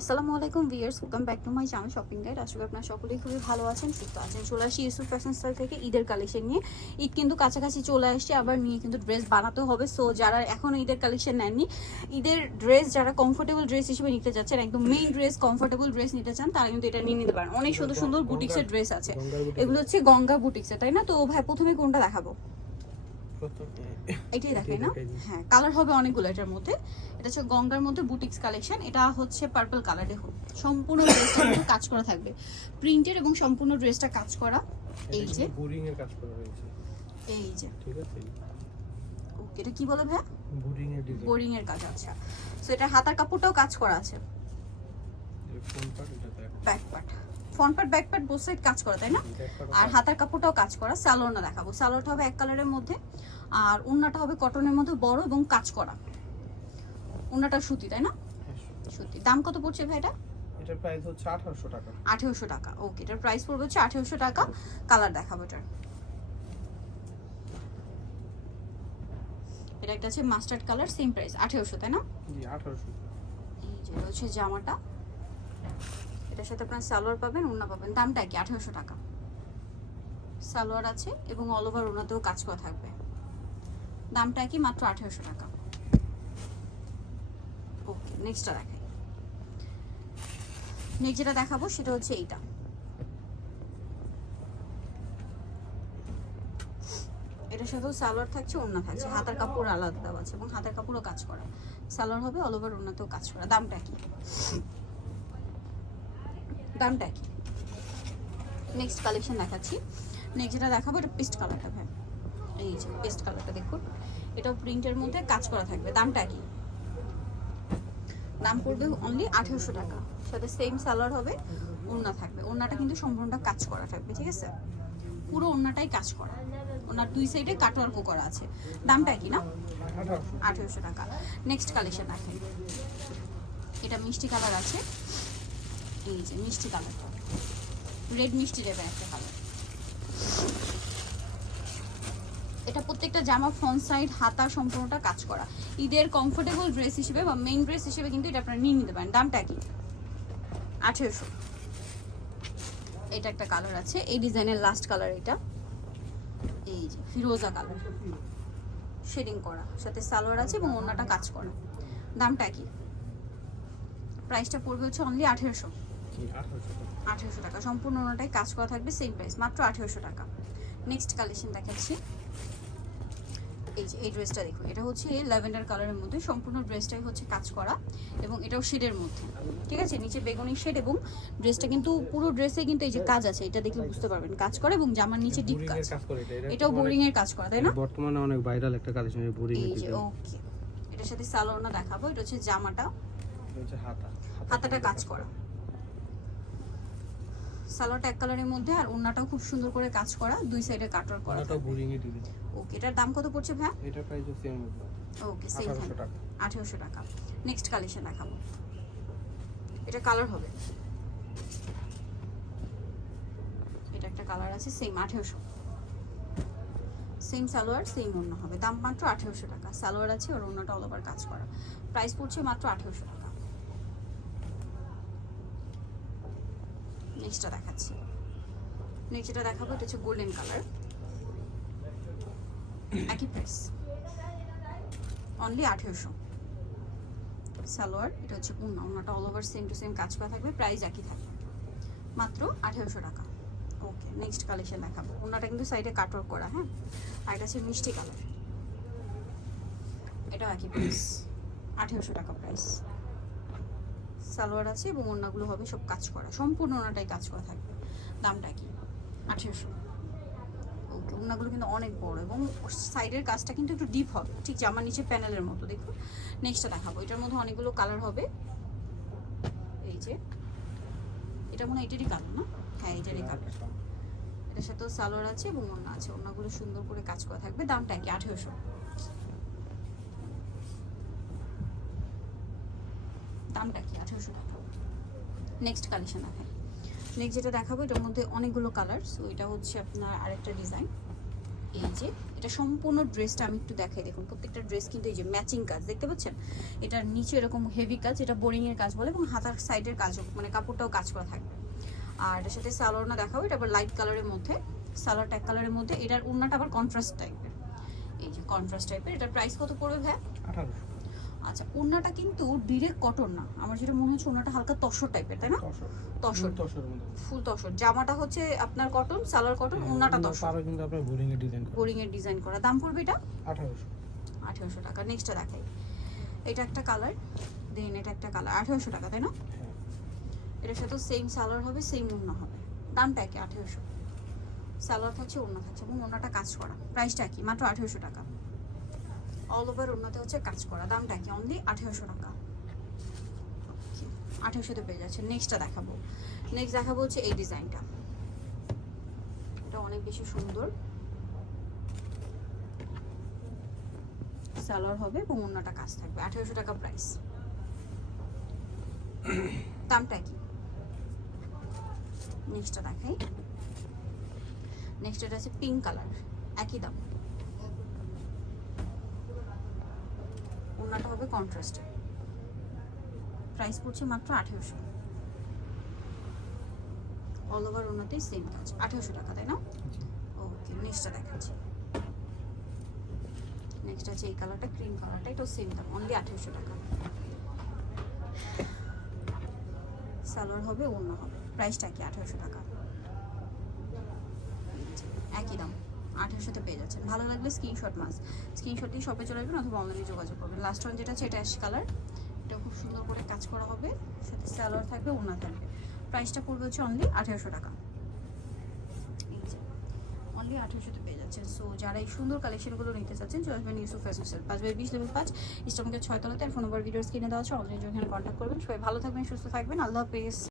আসসালামু আলাইকুম viewers welcome back to my channel shopping guide আসলে আপনারা সকলেই খুবই ভালো আছেন সুস্থ আছেন। চলে আসি ইউসুফ ফ্যাশন স্টাইল থেকে ঈদের কালেকশন নিয়ে। ঈদ কিন্তু কাছাকাছি চলে আসছে আবার নিয়ে কিন্তু ড্রেস বানাতে হবে। সো যারা এখনও ঈদের কালেকশন নেননি ঈদের ড্রেস যারা কমফোর্টেবল ড্রেস হিসেবে নিতে যাচ্ছেন একদম মেইন ড্রেস কমফোর্টেবল ড্রেস নিতে চান তারা কিন্তু এটা নিয়ে নিতে পারেন। অনেক সুন্দর সুন্দর বুটিক্সের ড্রেস আছে। এগুলো হচ্ছে গঙ্গা বুটিক্সের তাই না? তো ভাই প্রথমে কোনটা দেখাবো? এটাই দেখাই না? হ্যাঁ কালার হবে অনেকগুলো এটার মধ্যে। এটা হচ্ছে গঙ্গার মধ্যে বুটিক্স কালেকশন এটা হচ্ছে পার্পল কালার দেখুন সম্পূর্ণ ড্রেসটা কিন্তু কাজ করা থাকবে। প্রিন্টের এবং সম্পূর্ণ ড্রেসটা কাজ করা। এই যে। বোরিং এর কাজ করা রয়েছে। এই যে। ঠিক আছে? ওকে এটা কি বলে ভাই বোরিং এর ডিজাইন বোরিং এর কাজ আচ্ছা। সো এটা হাতার কাপড়টাও কাজ করা আছে। Back part front part back part both side কাজ করা তাই না? আর হাতার কাপড়টাও কাজ করা। স্যালোনা দেখাবো। স্যালোটা হবে এক কালারের মধ্যে। আর উন্নাটা হবে কটনের মধ্যে বড় এবং কাজ করা। উন্নাটা সুতি তাই না? সুতি। দাম কত পড়ছে ভাই এটা এটার প্রাইস হচ্ছে 1800 টাকা। আঠেরোশো টাকা। ওকে এটার প্রাইস পড়বে হচ্ছে আঠেরোশো টাকা। কালার দেখাবো এটার। এটা একটা আছে মাস্টার্ড কালার সেম প্রাইস আঠেরোশো তাই না? জি 1800 এই যে হচ্ছে জামাটা। এটার সাথে আপনার সালোয়ার পাবেন ওড়না পাবেন। দামটা কি? আঠেরোশো টাকা। সালোয়ার আছে এবং অল ওভার ওড়নাতেও কাজ করা থাকবে। দামটা কি মাত্র আঠেরোশো টাকা? ওকে নেক্সটটা দেখাই। নেক্সট যেটা দেখাবো সেটা হচ্ছে এইটা। এটার সাথেও সালোয়ার থাকছে, ওড়না থাকছে। হাতার কাপড় আলাদা দেওয়া আছে এবং হাতার কাপড়ও কাজ করা। সালোয়ার হবে অল ওভার ওড়নাতেও কাজ করা। দামটা কি? দামটা কি? নেক্সট কালেকশন দেখাচ্ছি। নেক্সট যেটা দেখাবো, এটা পেস্ট কালারটা ভাই। এই যে পেস্ট কালারটা দেখুন এটাও প্রিন্টের মধ্যে কাজ করা থাকবে। দামটা কি? দাম পড়বে অনলি আঠেরোশো টাকা। সাথে সেম সালোয়ার হবে ওড়না থাকবে। ওড়নাটা কিন্তু সম্পূর্ণটা কাজ করা থাকবে ঠিক আছে? পুরো ওড়নাটাই কাজ করা। ওনার দুই সাইডে কাটওয়ার্কও করা আছে। দামটা কি না? আঠেরোশো। টাকা। নেক্সট কালেকশন দেখেন। এটা মিষ্টি কালার আছে। এই যে মিষ্টি কালারটা রেড মিষ্টি দেবেন একটা কালার এটা প্রত্যেকটা জামা ফ্রন্ট সাইড হাতা সম্পূর্ণটা কাজ করা। ঈদের কমফোর্টেবল ড্রেস হিসেবে বা মেইন ড্রেস হিসেবে কিন্তু এটা আপনারা নিয়ে নিতে পারেন। দামটা কি? আঠেরোশো। এটা একটা কালার আছে। এই ডিজাইনের লাস্ট কালার এটা। এই যে ফিরোজা কালার শেডিং করা। সাথে সালোয়ার আছে এবং অন্যটা কাজ করা। দামটা কি? প্রাইসটা পড়বে হচ্ছে অনলি আঠেরোশো। জি 1800 টাকা। আঠেরোশো টাকা। সম্পূর্ণ ওনাটাই কাজ করা থাকবে সেম প্রাইস মাত্র আঠেরোশো টাকা। নেক্সট কালেকশন দেখাচ্ছি। এই যে এই ড্রেসটা দেখুন। এটা হচ্ছে ল্যাভেন্ডার কালারের মধ্যে। সম্পূর্ণ ড্রেসটাই হচ্ছে কাজ করা এবং এটাও শেডের মধ্যে। ঠিক আছে? নিচে বেগুনি শেড এবং ড্রেসটা কিন্তু পুরো ড্রেসে কিন্তু এই যে কাজ আছে এটা দেখলে বুঝতে পারবেন। কাজ করা এবং জামার নিচে ডিপ কাজ। এটাও বোরিং এর কাজ করা তাই না? বর্তমানে অনেক ভাইরাল একটা কালেকশন বোরিং এর ওকে এটার সাথে সালোয়ারটা দেখাবো। এটা হচ্ছে জামাটা। এটা হচ্ছে হাতা। হাতাটা কাজ করা। সালোয়ারটা এক কালারের মধ্যে আর ওড়নাটাও খুব সুন্দর করে কাজ করা দুই সাইডে কাটার করা এটা বোরিং এর ডিজাইন ওকে এটার দাম কত পড়ছে ভাই এটার প্রাইস হচ্ছে ওকে সেম 1800 টাকা। আঠেরোশো টাকা। নেক্সট কালেকশন দেখাবো। এটা কালার হবে। এটা একটা কালার আছে সেম আঠেরোশো। সেম সালোয়ার সেম ওড়না হবে। দাম মাত্র আঠেরোশো টাকা। সালোয়ার আছে আর ওড়নাটা অল ওভার কাজ করা। প্রাইস পড়ছে মাত্র আঠেরোশো টাকা। নেক্সটটা দেখাচ্ছি। নেক্সট যেটা দেখাবো, এটা হচ্ছে গোল্ডেন কালার একই প্রাইস অনলি আঠেরোশো। সালোয়ার এটা হচ্ছে উন্না উন্নাটা all over same to same কাজ করা থাকবে প্রাইস একই থাকবে। মাত্র আঠেরোশো টাকা। ওকে নেক্সট কালেকশন দেখাবো। উন্নাটা কিন্তু সাইডে কাটওয়ার্ক করা হ্যাঁ? আর এটা হচ্ছে মিষ্টি কালার এটাও একই প্রাইস আঠেরোশো টাকা প্রাইস সালোয়ার আছে এবং ওড়নাগুলো হবে সব কাজ করা। সম্পূর্ণ ওনাটাই কাজ করা থাকবে। দামটা কি? আঠেরোশো। ওকে, ওড়নাগুলো কিন্তু অনেক বড় এবং সাইডের কাজটা কিন্তু একটু ডিপ হবে। ঠিক জামার নিচে প্যানেলের মতো, দেখুন। নেক্সটটা দেখাবো। এটার মধ্যে অনেকগুলো কালার হবে। এই যে, এটা মনে হয় এটারই কালার না? হ্যাঁ এটারই কালার এটার সাথেও সালোয়ার আছে এবং ওড়না আছে। ওড়নাগুলো সুন্দর করে কাজ করা থাকবে। দামটা কি? আঠেরোশো। দামটা কি? আঠেরোশো টাকা। নেক্সট কালেকশন দেখাই। নেক্সট যেটা দেখাবো, এটার মধ্যে অনেকগুলো কালার সো এটা হচ্ছে আপনার আরেকটা ডিজাইন এই যে, এটা সম্পূর্ণ ড্রেসটা আমি একটু দেখাই। দেখুন, প্রত্যেকটা ড্রেস কিন্তু এই যে ম্যাচিং কাজ। দেখতে পাচ্ছেন? এটার নিচে এরকম হেভি কাজ, এটা বোরিংয়ের কাজ বলে, এবং হাতার সাইডের কাজও মানে কাপড়টাও কাজ করা থাকবে। আর এটার সাথে সালোয়ারনা দেখাবো, এটা আবার লাইট কালারের মধ্যে। সালোয়ার ট্যাক কালারের মধ্যে, এটার উন্নাটা আবার কন্ট্রাস্ট টাইপের এই যে কন্ট্রাস্ট টাইপের এটার প্রাইস কত পড়বে ভাই আচ্ছা উন্নাটা কিন্তু ডিরেক্ট কটন না। আমার যেটা মনে হচ্ছে উন্নাটা হালকা তসর টাইপের তাই না? তসর। তসর। ফুল তসর জামাটা হচ্ছে আপনার কটন সালোয়ার কটন উন্নাটা তসর। পারো কিন্তু আপনার বোরিং এর ডিজাইন করা। বোরিং এর ডিজাইন করা। দাম পড়বে এটা? আঠারোশো। আঠেরোশো টাকা। নেক্সটটা দেখাই। এটা একটা কালার দেন এটা একটা কালার আঠেরোশো টাকা তাই না? হ্যাঁ। এটার সাথে সেম সালোয়ার হবে সেম ওড়না হবে। দামটা কি আঠেরোশো। সালোয়ার থাকছে ওড়না থাকছে এবং ওড়নাটা কাজ করা। প্রাইসটা কি মাত্র আঠেরোশো টাকা। অল ওভার ওড়নাতে হচ্ছে কাজ করা। দামটা কি? অনলি আঠেরোশো টাকা। আঠেরোশোতে পেয়ে যাচ্ছে। নেক্সটটা দেখাবো। নেক্সট দেখাবো হচ্ছে এই ডিজাইনটা। এটা অনেক বেশি সুন্দর। সালোয়ার হবে, এবং ওড়নাটা কাজ থাকবে। আঠেরোশো টাকা প্রাইস দামটা কি? নেক্সটটা দেখাই। নেক্সট এটা আছে পিঙ্ক কালার একই দাম ওড়নাটা হবে কন্ট্রাস্টে প্রাইস পড়ছে মাত্র আঠেরোশো। অল ওভার ওনাতেই সেম কাজ। আঠেরোশো টাকা তাই না? ওকে নেক্সটটা দেখাচ্ছি। নেক্সট আছে এই কালারটা ক্রিম কালারটা এটাও সেম দাম অনলি আঠেরোশো টাকা। সালোয়ার হবে অন্য হবে। প্রাইসটা কি আঠেরোশো টাকা? একই দাম। আঠেরোশোতে পেয়ে যাচ্ছেন। ভালো লাগলে স্ক্রিনশট মাস। স্ক্রিনশট দিয়ে শপে চলে আসবেন অথবা অনলাইনে যোগাযোগ করবেন। লাস্ট ওয়ান যেটা আছে, এটা অ্যাশ কালার এটা খুব সুন্দর করে কাজ করা হবে। সাথে সালোয়ার থাকবে ওনা থাকবে। প্রাইসটা পড়বে হচ্ছে অনলি আঠেরোশো টাকা। অনলি আঠেরোশোতে পেয়ে যাচ্ছেন। সো যারা এই সুন্দর কালেকশনগুলো নিতে চাচ্ছেন, চলে আসবেন ইউসুফ ফ্যাশন পাঁচ বাই বিশ লেভেল পাঁচ ইস্টামকে ছয় তলাতে। আর ফোন নম্বর ভিডিওস কিনে দেওয়া আছে। অনলাইনে এখানে কন্ট্যাক্ট করবেন। সবাই ভালো থাকবেন, সুস্থ থাকবেন। আল্লাহ হাফেজ।